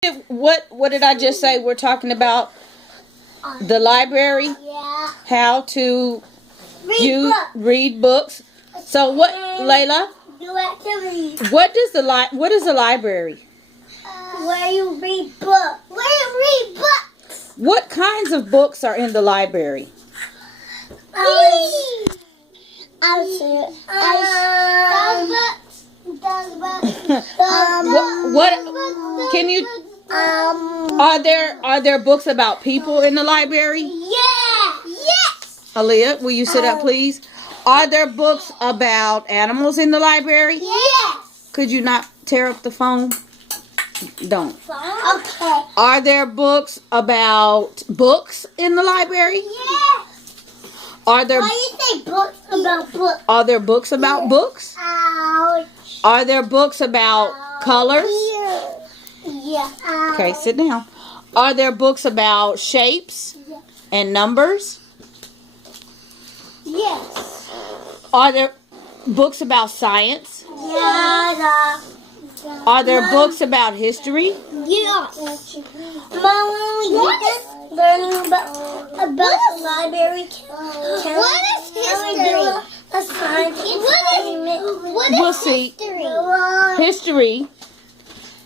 What did I just say? We're talking about the library, Yeah. how to read books. So what, Layla? Do activities. What is a library? Where you read books. Where you read books. What kinds of books are in the library? What can you? Are there books about people in the library? Yeah. Yes. Aaliyah, will you sit up, please? Are there books about animals in the library? Yes. Could you not tear up the phone? Don't. Okay. Are there books about books in the library? Yes. Are there? Why you say books about books? Are there books about books? Ouch. Are there books about colors? Yeah. Okay, sit down. Are there books about shapes and numbers? Yes. Are there books about science? Yeah. Are there books about history? Yes. Mom, when we did this learning about the library, what is history? A science experiment. We'll see.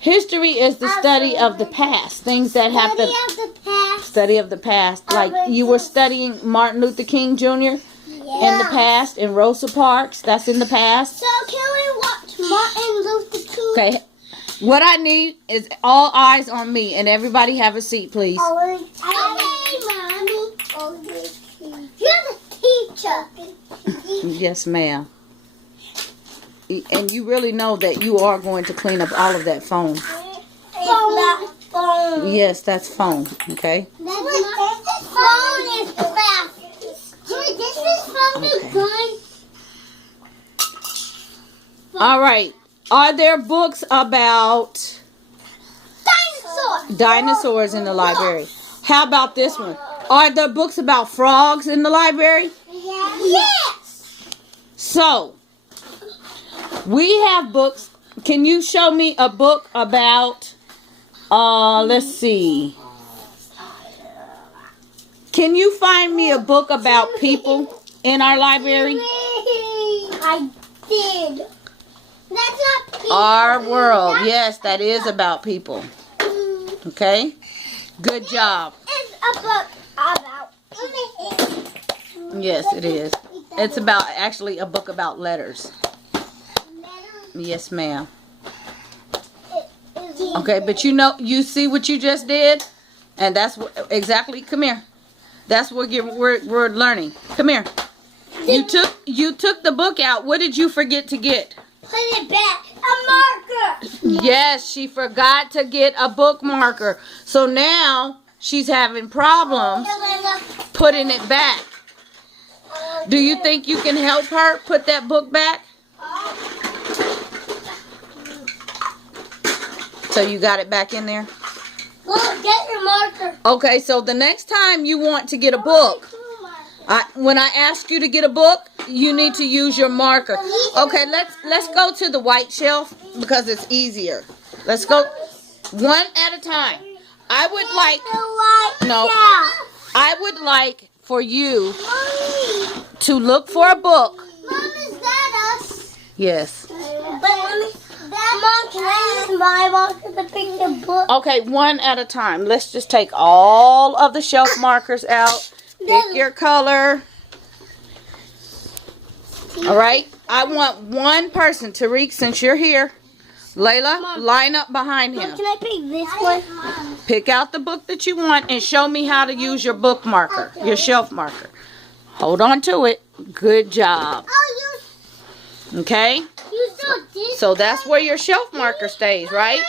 History is the study of the past. Things that happen. Study of the past. Like you were studying Martin Luther King Jr. in the past, and Rosa Parks. That's in the past. So can we watch Martin Luther King? Okay. What I need is all eyes on me, and everybody have a seat, please. Okay, Mommy. You're the teacher. Yes, ma'am. And you really know that you are going to clean up all of that phone. Phone. Yes, that's phone. Okay. Phone is plastic. This is from the gun. All right. Are there books about dinosaurs in the library? How about this one? Are there books about frogs in the library? Yes. So, we have books. Can you show me a book about, let's see. Can you find me a book about people in our library? I did. That's not people. Our world. Yes, that is about people. Okay? Good job. It's a book about. Yes, it is. It's actually a book about letters. Yes, ma'am. Okay, but you see what you just did? And that's what, exactly, come here. That's what we're learning. Come here. You took the book out. What did you forget to get? Put it back. A marker. Yes, she forgot to get a book marker. So now she's having problems putting it back. Do you think you can help her put that book back? So you got it back in there? Look, get your marker. Okay, so the next time you want to get a book, when I ask you to get a book, you need to use your marker. Okay, let's go to the white shelf because it's easier. Let's go one at a time. I would like for you to look for a book. Mom, is that us? Yes. Mom, can I use my marker to pick the book? Okay, one at a time. Let's just take all of the shelf markers out. Pick your color. All right. I want one person, Tariq, since you're here. Layla, line up behind him. Mom, can I pick this one? Pick out the book that you want and show me how to use your book marker, your shelf marker. Hold on to it. Good job. Okay? So that's where your shelf marker stays, right?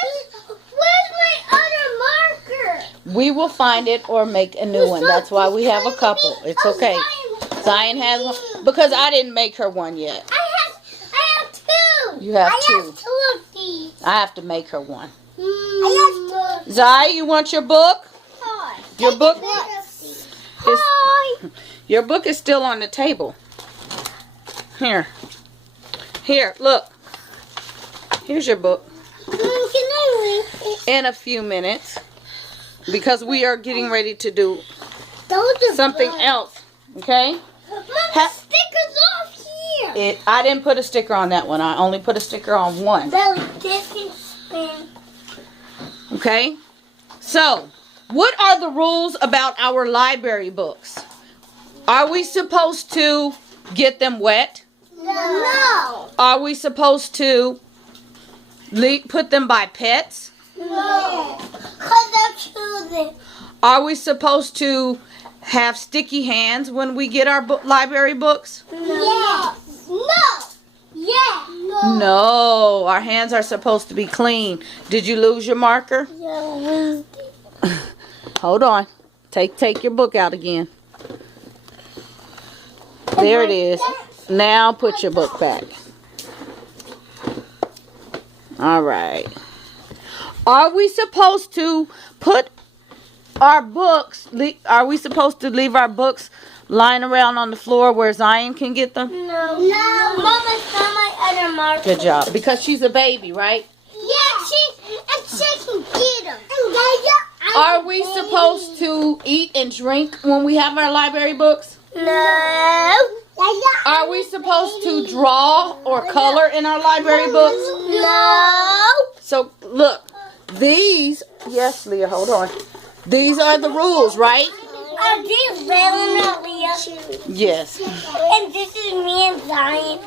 Where's my other marker? We will find it or make a new one. That's why we have a couple. It's okay. Zion has one because I didn't make her one yet. I have two. You have two. I have two of these. I have to make her one. I have two. Zai, you want your book? Hi. Your book? Hi. Your book is still on the table. Here. Here, look. Here's your book. Can I in a few minutes because we are getting ready to do Those are something good. else. Okay? Mom, the sticker's off here. I didn't put a sticker on that one. I only put a sticker on one. Belly, this can spin. Okay? So, what are the rules about our library books? Are we supposed to get them wet? No. Are we supposed to put them by pets? No. Because they're choosing. Are we supposed to have sticky hands when we get our library books? No. Yes. No. Yeah. No. No, our hands are supposed to be clean. Did you lose your marker? Yeah. Hold on. Take your book out again. There it is. Now put your book back. All right. Are we supposed to put our books, are we supposed to leave our books lying around on the floor where Zion can get them? No. No. Mama, found my other marker. Good job. Because she's a baby, right? Yeah, she can get them. Are we supposed to eat and drink when we have our library books? No. Are we supposed to draw or color in our library books? No. So, look, these, yes, Leah, hold on. These are the rules, right? Are these Raylan and Leah? Yes. And this is me and Zion.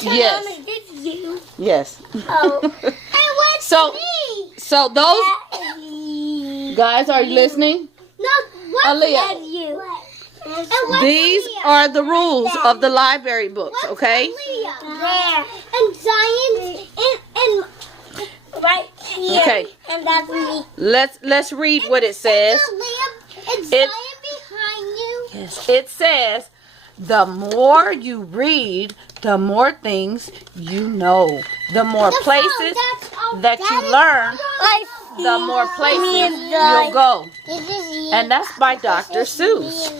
Yes. Mama, this is you. Yes. Oh. And what's So- me? So those That is you. guys, are you listening? No, what's Aaliyah. that you? And what's These Aaliyah? are the rules of the library books, What's okay? Aaliyah? There. And Zion and right here. Okay. And that's me. Let's read what it says. Aaliyah and It- Zion behind you. Yes. It says, the more you read, the more things you know. The more places that you learn, the more places you'll go. And that's by Dr. Seuss.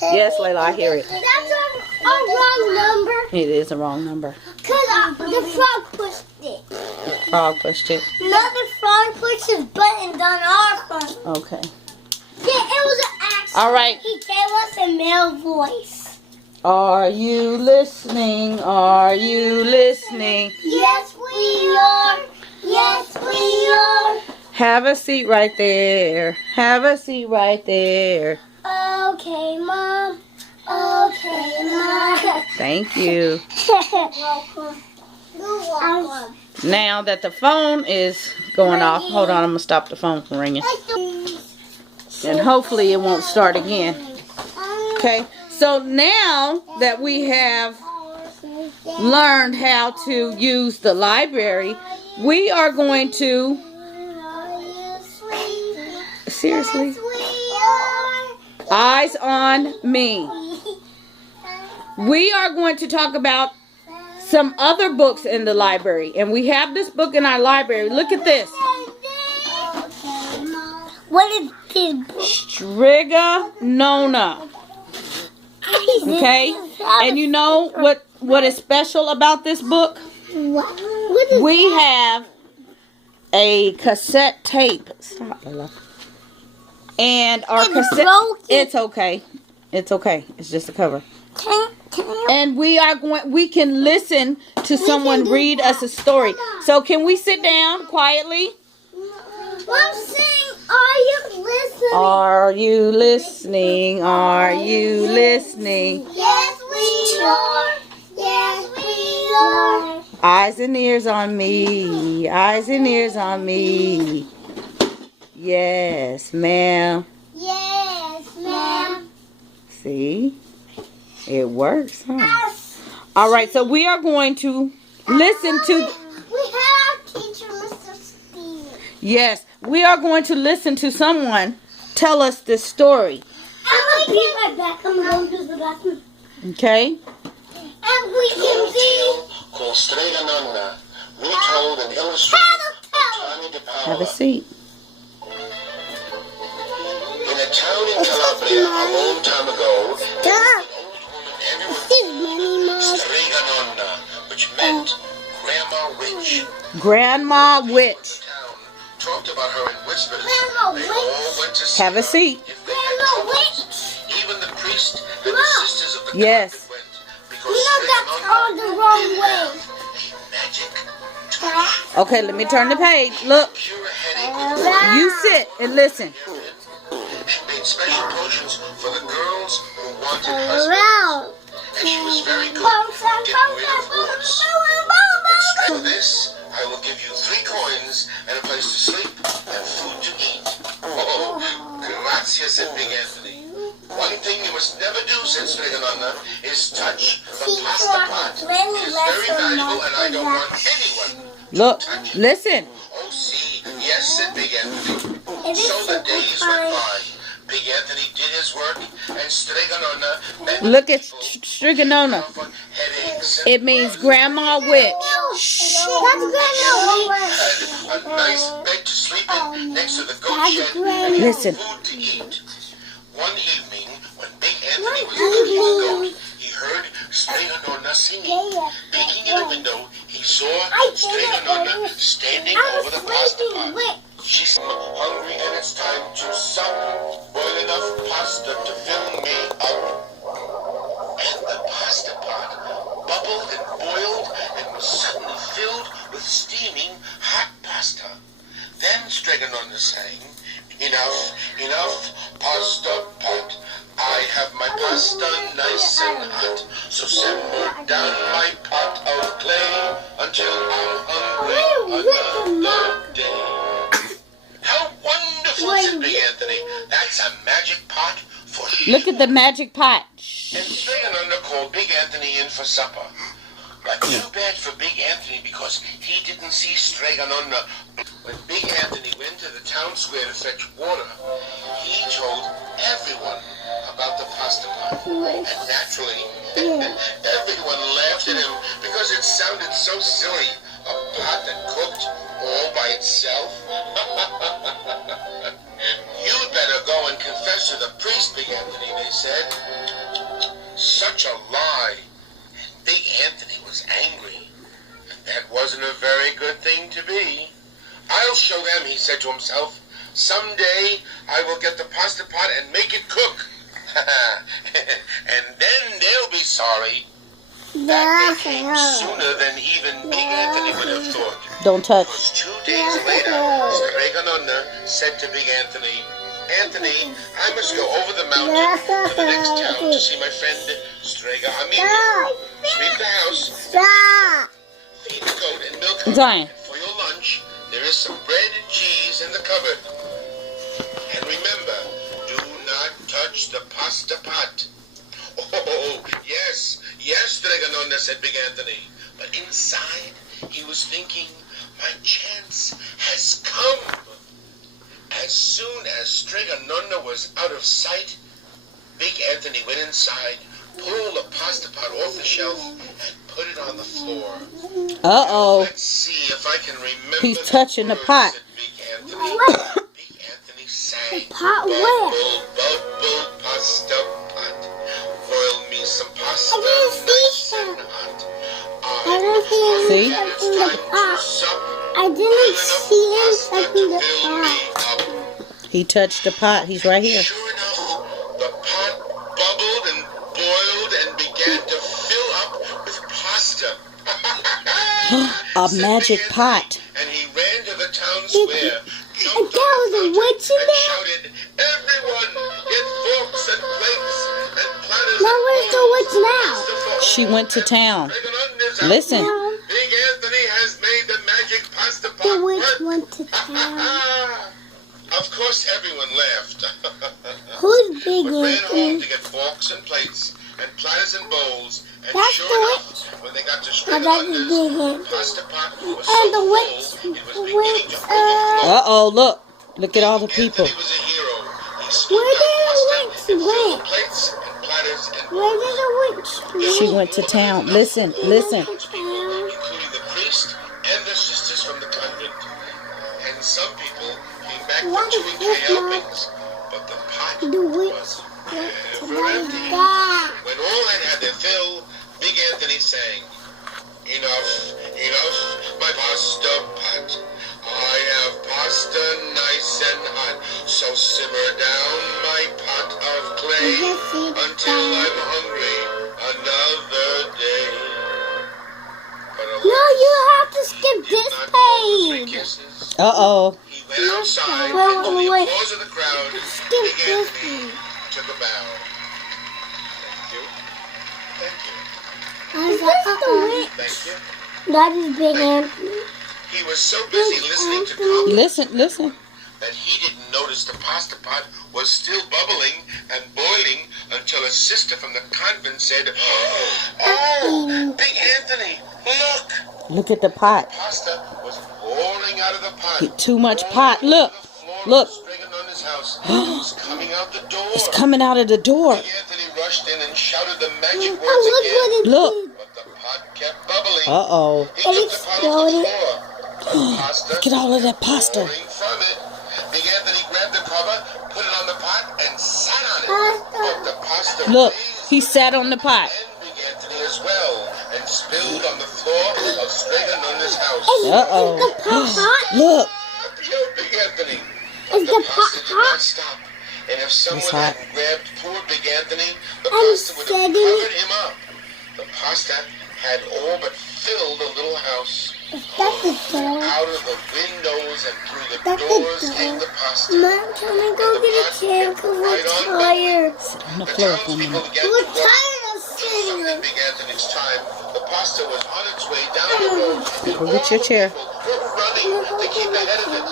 Yes, Layla, I hear it. That's a wrong number. It is a wrong number. Because the frog pushed it. Frog pushed it. No, the frog pushed his buttons on our phone. Okay. Yeah, it was an accident. All right. He gave us a male voice. Are you listening? Are you listening? Yes, we are. Yes, we are. Have a seat right there. Have a seat right there. Okay, Mom. Okay, Mom. Thank you. Welcome. You're welcome. Now that the phone is going off, hold on, I'm going to stop the phone from ringing. And hopefully it won't start again. Okay, so now that we have learned how to use the library, we are going to, seriously, Yes, we are. eyes on me. We are going to talk about some other books in the library. And we have this book in our library. Look at this. What is this book? Striga Nona. Okay? And you know what is special about this book? What is We have a cassette tape. Stop, Lola. And our It's cassette. broken. It's okay. It's okay. It's just a cover. Can you? And we can listen to someone do read us a story. So can we sit down quietly? Mom, sing. Are you listening? Are you listening? Are you listening? Yes, we are. Yes, we are. Eyes and ears on me. Eyes and ears on me. Yes, ma'am. Yes, ma'am. See? It works, huh? All right, so we are going to listen to... We had our teacher, Mr. Steve. Yes, we are going to listen to someone tell us this story. I'm going to be right back. I'm going to use the bathroom. Okay? And we can see Called Strega Nonna, retold and illustrated how by Tony Have a DePaola. seat. In a town in Calabria a long time ago, Stop. everyone This is Minnie Mouse. Strega Nonna, which meant Grandma Witch. Grandma Witch. Town talked about her in whispers. Grandma, They witch. all went to see Have a her seat. if they had Grandma, troubles. witch. Even the priest and the Look. sisters of the Yes. convent went. Because You know Strega that's Nonna all the wrong did way. have a magic touch. Okay, let me turn the page. Look, Cure a headache with you sit and listen. She made special potions for the girls who wanted husbands. Around. And she was very good at getting rid of warts. For this, I will give you 3 coins and a place to sleep and food to eat. Oh, gracias, said Big Anthony. One thing you must never do, said Strega Nonna, is touch the pasta pot. It is very valuable and I don't want anyone. Look, listen. Oh, see, yes, said Big Anthony. It is So the simple days time. went by. Big Anthony did his work, and Strega Nonna met Look at people Strega Nonna. for headaches. It means Grandma Witch. That's Grandma. Had a nice bed to sleep in next to the goat shed, and he Listen. had food to eat. One evening, when Big Anthony was milking the goat, he heard Strega Nonna singing. Peeking in a window, he saw Strega Nonna standing over the pasta pot. She's hungry and it's time to sup. Boil enough pasta to fill me up. And the pasta pot bubbled and boiled and was suddenly filled with steaming hot pasta. Then Strega Nonna sang, enough, enough, pasta pot. I have my pasta nice and hot, so simmer down my pot of clay until I'm hungry another day. How wonderful, said Big Anthony. That's a magic pot for sure. Look at the magic pot. And Strega Nonna called Big Anthony in for supper. But too bad for Big Anthony because he didn't see Strega Nonna. When Big Anthony went to the town square to fetch water, he told everyone about the pasta pot. And naturally, everyone laughed at him because it sounded so silly. A pot that cooked all by itself. You'd better go and confess to the priest, Big Anthony, they said. Such a lie. And Big Anthony was angry. And that wasn't a very good thing to be. I'll show them, he said to himself. Someday I will get the pasta pot and make it cook. And then they'll be sorry. That day came sooner than even Big Anthony would have thought. Don't touch. It was 2 days later, Strega Nonna said to Big Anthony, Anthony, I must go over the mountain to the next town to see my friend Strega Amelia. Sweep the house, feed the goat and milk her. Zion. And for your lunch, there is some bread and cheese in the cupboard. And remember, do not touch the pasta pot. Oh, yes, Strega Nonna, said Big Anthony. But inside, he was thinking, my chance has come. As soon as Strega Nonna was out of sight, Big Anthony went inside, pulled the pasta pot off the shelf, and put it on the floor. Uh-oh. Let's see if I can remember. He's touching the pot. Said Big Anthony. Big Anthony sang, Pot where? bubble, bubble, pasta pot. Boil me some pasta, nice and hot. See? And it's time to sup. I didn't see him touching the pot. He touched the pot. He's right here. Sure enough, the pot bubbled and boiled and began to fill up with pasta. A Said magic Big pot. Anthony, and he ran to the town square, jumped There on was the a fountain, witch in and there? shouted, everyone, get forks and plates and platters Now and where's the bowls. witch now? She went to town. Strega Nonna's out. Listen. Big Anthony has made the magic pasta pot The witch work. went to town. Of course, everyone laughed. Who's Big But ran home Anthony? to get forks and plates and platters and bowls. And That's sure the enough, when they got to Strega that's Nonna's, Big Anthony. the pasta pot was And so the witch, full, it was the beginning witch, to overflow. Uh-oh, look. Look at all the people. Anthony was a hero. He Where scooped did out the pasta witch and filled went? plates and platters and Where did the witch She went to town. Listen, listen. including the priest and the sisters from the convent. And some people came back for What 2 is and 3 this now? helpings. But the pot The witch was went never empty. to that. When all had their fill, Big Anthony sang, enough, enough, my pasta pot. I have pasta nice and hot, so simmer down my pot of clay until I'm hungry another day. But No, alas, you have to skip he this did not blow the 3 page. kisses. Uh-oh. He went outside, Wait, and to the wait. applause of the crowd, Skip Big this Anthony one. took a bow. Thank you. Thank you. Thank you. That is Big Anthony. He was so busy listening to compliments Listen. that he didn't notice the pasta pot was still bubbling and boiling until a sister from the convent said, "Oh, Big Anthony, look!" Look at the pot. Pasta was falling out of the pot. Too much pot. Look. Look. His house. It was coming out the door. It's coming out of the door. Big Anthony rushed in and shouted the magic words Oh, look again. what it Look. did. But the pot kept bubbling. Uh-oh. He took the pot off the floor. The pasta Look at all of that pasta. pouring from it. Big Anthony grabbed the cover, put it on the pot, and sat on it. But the pasta Look, raised he sat on the pot. and Big Anthony as well, and spilled on the floor of Stregonona's house. Uh-oh. Is the pot hot? Look. Yo, Big Anthony. Is the pot pasta did not hot? stop. And if someone It's hot. hadn't grabbed poor Big Anthony, the I'm pasta would have steady. covered him up. The pasta had all but filled the little house. That's the door. Out of the windows and through the That's the doors door. came the pasta. Mom, can we go get a chair because we're tired? On the The floor for a townspeople minute. began We're to run. tired of sitting Something here. Big Anthony's time. The pasta was on its way down the road. And Go get your all the chair. people were running to keep ahead of it.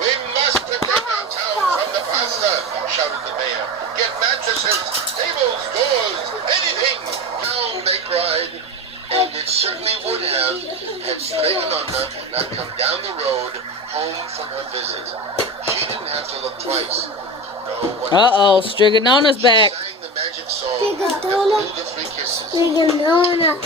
We must protect our town from the pasta, shouted the mayor. Get mattresses, tables, doors, anything. Down, they cried. And it certainly would have had Stregonona not come down the road home from her visit. She didn't have to look twice. No one Uh-oh. Strigonona's back. sang the magic song Strigonona. and blew the 3 kisses. Strigonona.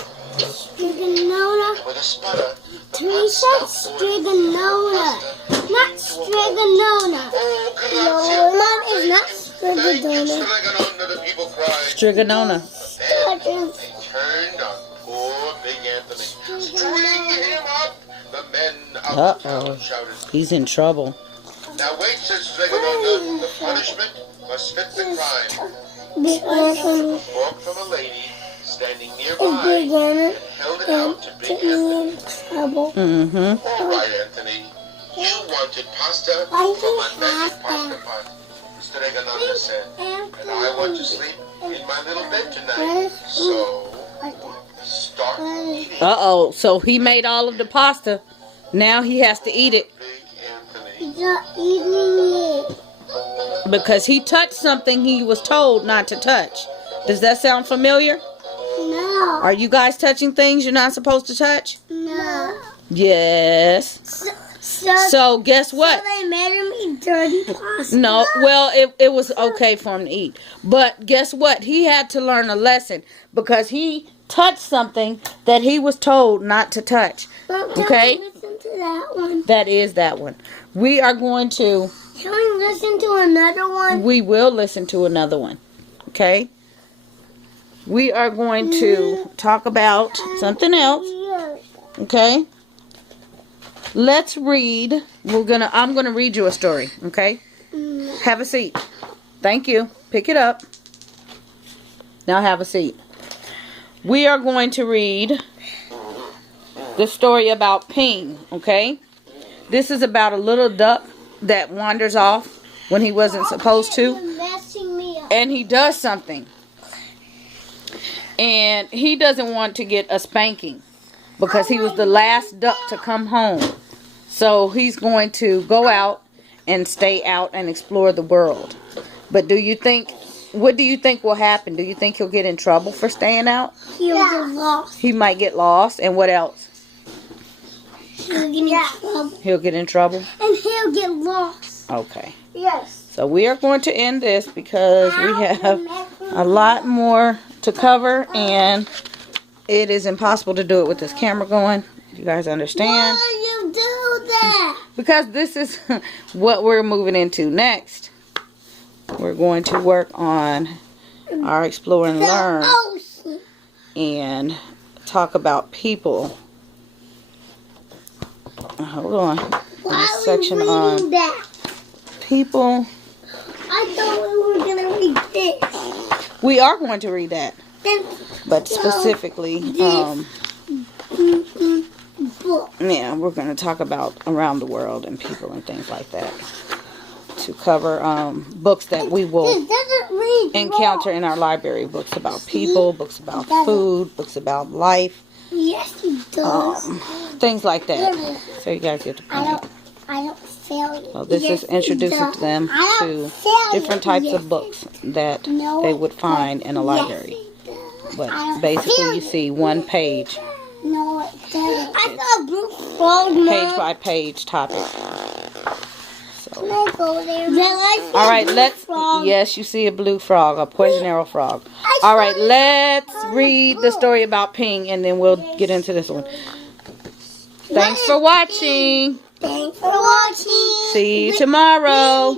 Strigonona. With a sputter, the We pot said stopped boiling. Strigonona, not Strigonona. Oh, No, Mom is not Thank you, Strigonona. Stregonona, the people cried. Strigonona. Then they turned on poor Big Anthony. String him up! The men of the town shouted. He's in trouble. Now wait, said Stregonona, the punishment must fit the crime. Big Anthony A fork from a lady standing is nearby Big and held it out to Big Anthony. in trouble. Mm-hmm. All right, Anthony. You wanted pasta Why from my you magic pasta? pasta pot, Stregonona said. And I want to sleep in my little bed tonight. So, start eating. Uh-oh. So he made all of the pasta. Now he has to eat it Big Anthony. He's not eating it. because he touched something he was told not to touch. Does that sound familiar? No. Are you guys touching things you're not supposed to touch? No. Yes. So guess what? So they made him eat dirty pasta. No, well, it was okay for him to eat. But guess what? He had to learn a lesson because he touched something that he was told not to touch. Okay? Can we listen to that one? That is that one. We are going to, Can we listen to another one? we will listen to another one. Okay? We are going to talk about something else. Okay? Let's read. I'm gonna read you a story, okay? Have a seat. Thank you. Pick it up. Now have a seat. We are going to read the story about Ping, okay? This is about a little duck that wanders off when he wasn't supposed to, You're messing me up. and he does something. And he doesn't want to get a spanking because he was the last duck to come home. So he's going to go out and stay out and explore the world. But what do you think will happen? Do you think he'll get in trouble for staying out? He'll get lost. He might get lost. And what else? He'll get in trouble. He'll get in trouble? And he'll get lost. Okay. Yes. So we are going to end this because we have a lot more to cover. And it is impossible to do it with this camera going. You guys understand? Why you do that? Because this is what we're moving into next. We're going to work on our explore and learn ocean. and talk about people Hold on. Why This are we section reading on that? people. I thought we were gonna read this. We are going to read that, Then but specifically, book. yeah, we're going to talk about around the world and people and things like that. To cover books that we will This doesn't read encounter wrong. in our library. Books about people, books about food, books about life, Yes, it does. things like that. So you guys get the point. I don't fail you. So this is introducing them to different types of books that they would find in a library. But basically you see one page, No, it doesn't. I saw a blue frog, Mom. page by page topic. Can I go there? All right, let's. Yes, you see a blue frog, a poison arrow frog. All right, let's read the story about Ping, and then we'll get into this one. Thanks for watching. Thanks for watching. See you tomorrow.